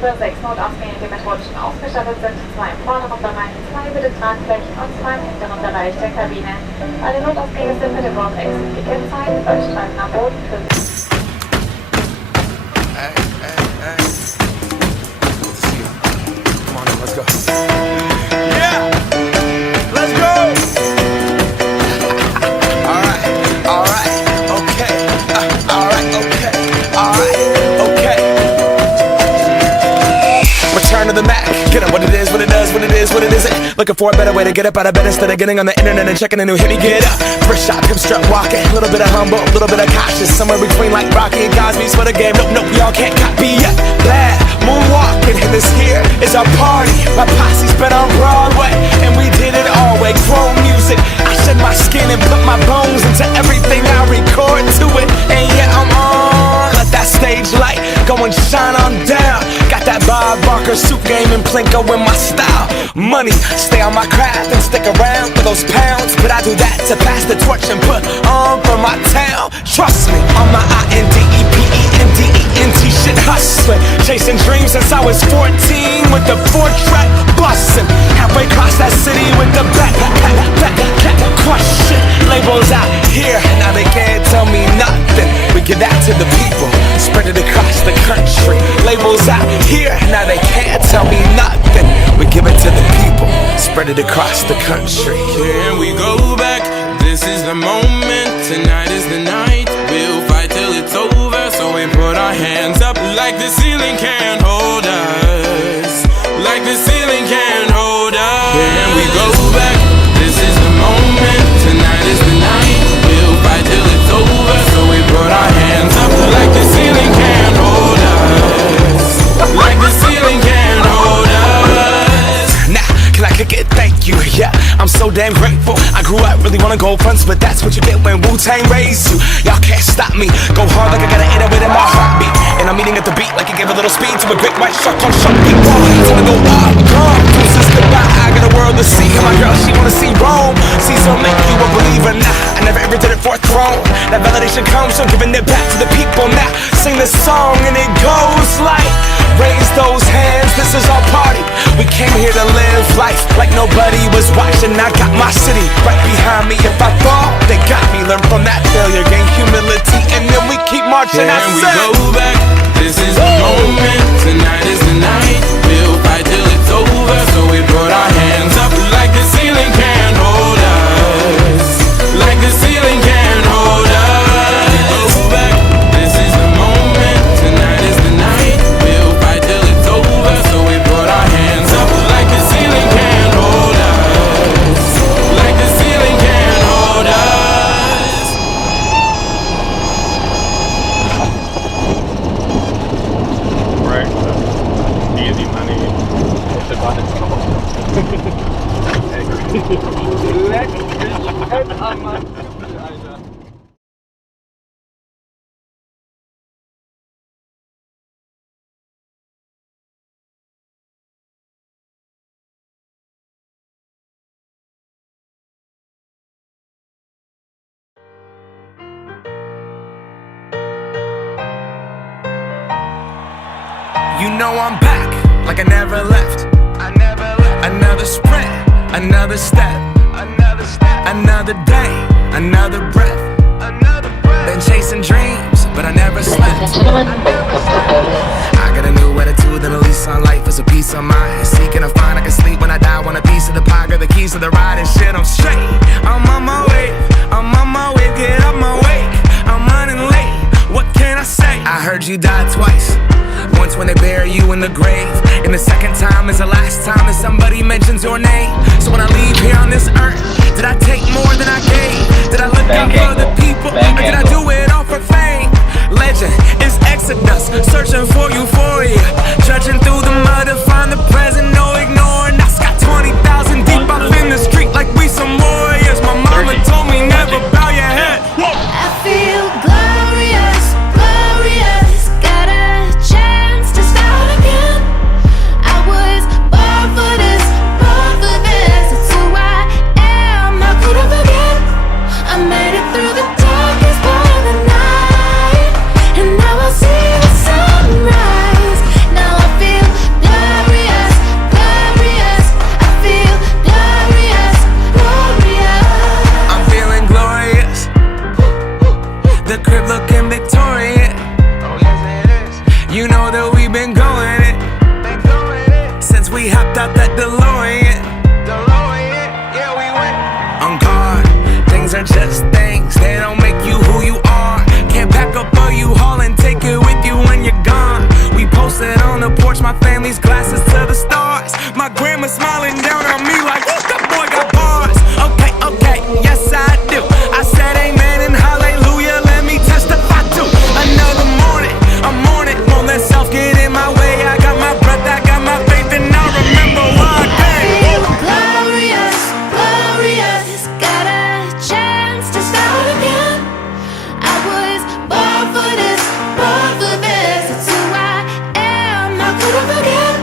über 6 Notausgänge methodischen ausgestattet sind, 2 im vorderen Bereich, 2 über den Tragflächen und 2 im hinteren Bereich der Kabine. Alle Notausgänge sind mit dem Wort Exit gekennzeichnet, Leuchtstreifen am Boden für Let's go. Yeah! Let's go! Alright, okay. Okay. Return to the Mac. Get up what it is, what it does, what it is, what it isn't. Looking for a better way to get up out of bed instead of getting on the internet and checking a new hit. Me get up. First shot, hip strut walking. A little bit of humble, a little bit of cautious. Somewhere between like Rocky and Cosby's for the game. Nope, y'all can't copy yet. Bad moonwalking, and this here is our party. My posse's been on Broadway, and we did it all way. Grown music, I shed my skin and put my bones into everything I record to it. And yeah, I'm on. Let that stage light go and shine on down. Got that Bob Barker suit game and Plinko in my style. Money, stay on my craft and stick around for those pounds. But I do that to pass the torch and put on for my town. Trust me, on my INDEPENDENT shit hustling. Chasing dreams since I was 14 with the 4-track bustin'. Halfway across that city with the back crush shit. Labels out here, now they can't tell me nothing. We give that to the people, spread it across the country. Labels out here, now they can't tell me nothing. We give it to the people, spread it across the country. Can we go back? This is the moment, tonight is the night. We'll fight till it's over, so we put our hands up like the ceiling can't hold us. Like the ceiling can't hold us. Can we go back? This is the moment, tonight is the night. We'll fight till it's over, so we put our hands up like the ceiling can't hold us. Like the ceiling can't hold us. Nah, can I kick it? Thank you, yeah, I'm so damn grateful. I grew up really wanna go fronts, but that's what you get when Wu-Tang raised you. Y'all can't stop me, go hard like I gotta hit it with in my heartbeat. And I'm eating at the beat like it gave a little speed to a great white shark on Shark Beat. Time to go up, gone, deuces goodbye. I got a world to see, and my girl, she wanna see Rome. Caesar make you a believer, nah, I never ever did it for a throne. That validation comes from giving it back to the people. Now sing this song and it goes like, raise those hands, this is our party. We came here to live life like nobody was watching. I got my city right behind me. If I fall, they got me. Learn from that failure, gain humility, and then we keep marching. Can we go back? This is the moment, tonight is the night. We'll fight till it's over, so we put our hands up like the ceiling can't hold us. Like the ceiling can't hold us. Go back. This is the moment, tonight is the night. We'll fight till it's over, so we put our hands up like the ceiling can't hold us. Like the ceiling can't hold us. Right, easy money. It's about it. You know I'm back, like I never left. Another sprint, another step, another day, another breath. Been chasing dreams, but I never slept. I got a new attitude and a lease on life is a peace of mind. Seeking to find I can sleep when I die. Want a piece of the pie, got the keys to the ride and shit. I'm straight. I'm on my way, get up my way. I'm running late. What can I say? I heard you died twice. Once when they bury you in the grave, and the second time is the last time that somebody mentions your name. So when I leave here on this earth, did I take more than I gave? Did I look out for the people, or did I do it all for fame? Legend is Exodus, searching for euphoria, trudging through the mud to find the present, no ignoring. I got 20,000 deep up in the street like we some more. are just things, they don't make you who you are. Can't pack up a U-Haul and take it with you when you're gone. We posted on the porch, my family's glasses to the stars. My grandma smiling down on me like, whoop, that boy got bars. Okay, okay, yes I do. I said amen and hallelujah, let me testify to another morning. I'm on it, won't let self get in my way. I got my breath, I got my faith, and I'll remember why I came. Glorious, glorious, got a chance to start again. I was born for this, born for this. It's who I am, how could I forget?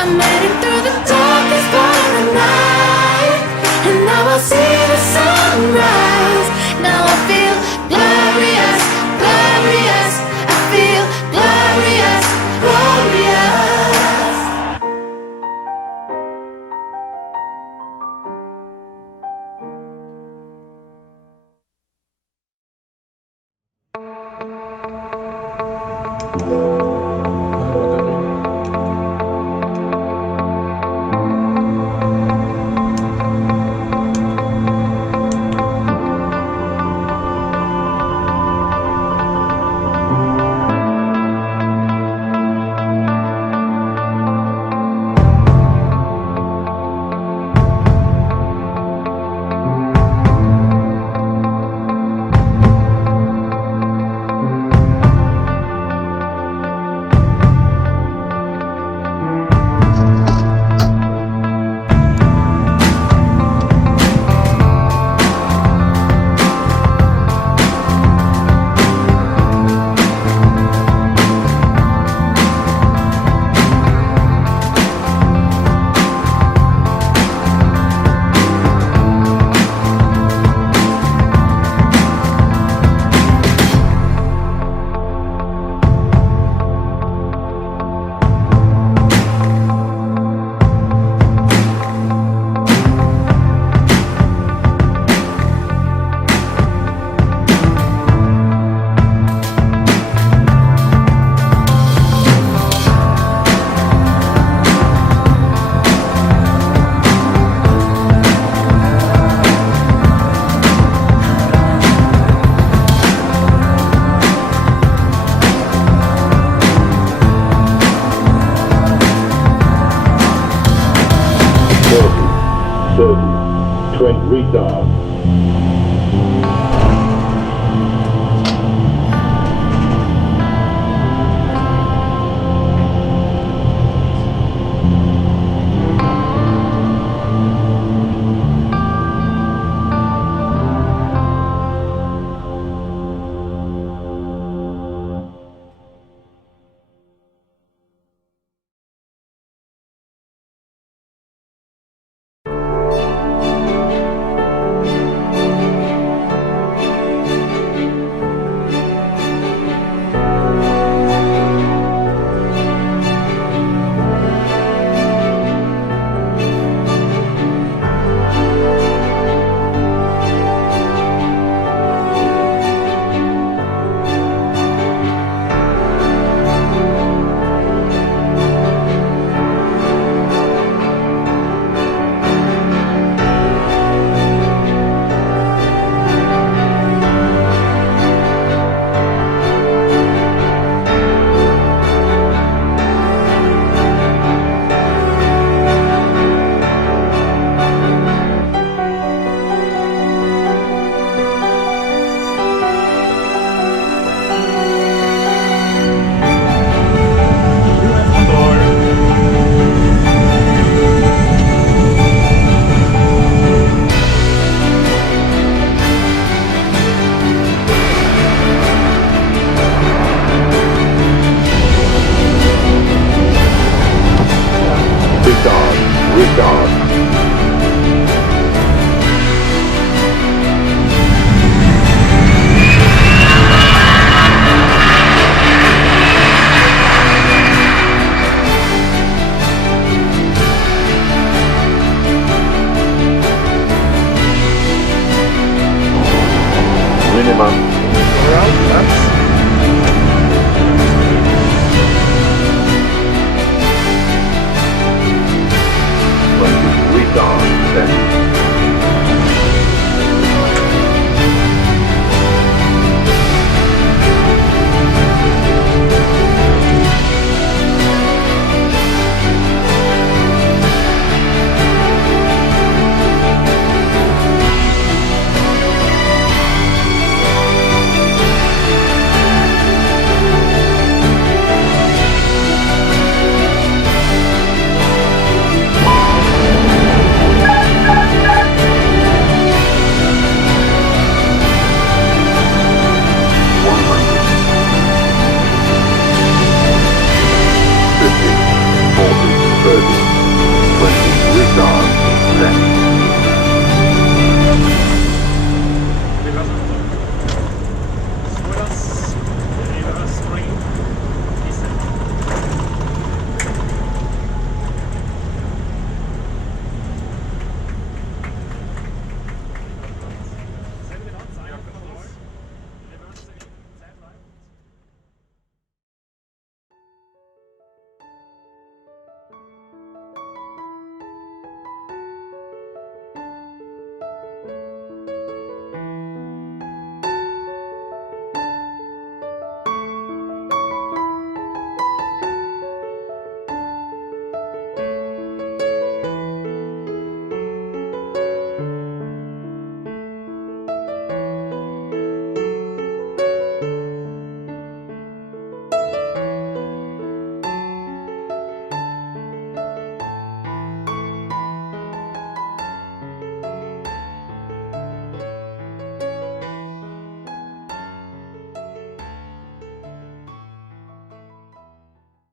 I made it through the darkest part of the night, and now I see the sunrise. Now I feel glorious, glorious. I feel glorious, glorious. Retard. minimum